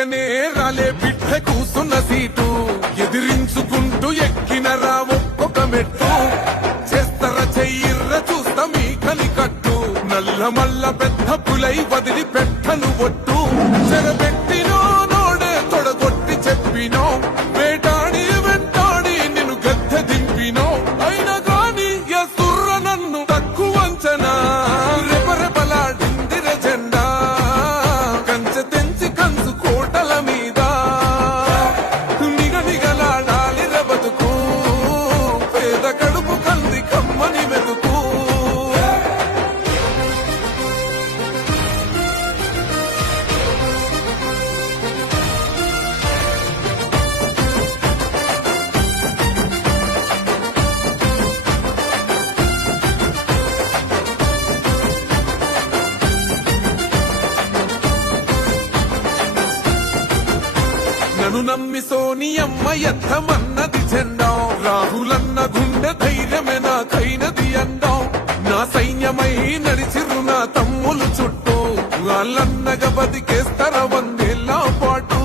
పక్కనే రాలే బిడ్డ కూసున్న సీటు ఎదిరించుకుంటూ ఎక్కిన రా ఒక్కొక్క మెట్టు చేస్తర చెయ్యిర్ర చూస్తా మీ కనికట్టు నల్ల మల్ల పెద్ద పులై వదిలి పెట్టను ఒట్టు చెరబెట్టినో నోడే తొడగొట్టి చెప్పినో వేటాడి వెంటాడి నిన్ను గద్దె దింపినో అయినా గాని ఎసుర్ర నన్ను తక్కువ అంచనా రెపరెపలాడిందిర జెండా కంచె తెంచి కంచు కోటల మీద నిగనిగలాడాలి బతుకు పేద కడుపు కంది కమ్మని మెతుకు నన్ను నమ్మి సోనియమ్మ ఎత్తమన్నది జెండా రాహులన్న గుండె ధైర్యమే నాకైనది అండా నా సైన్యమై నడిచిరు నా తమ్ములు చుట్టూ వాళ్ళన్నగా బతికేస్తర వందేళ్ళ పాటు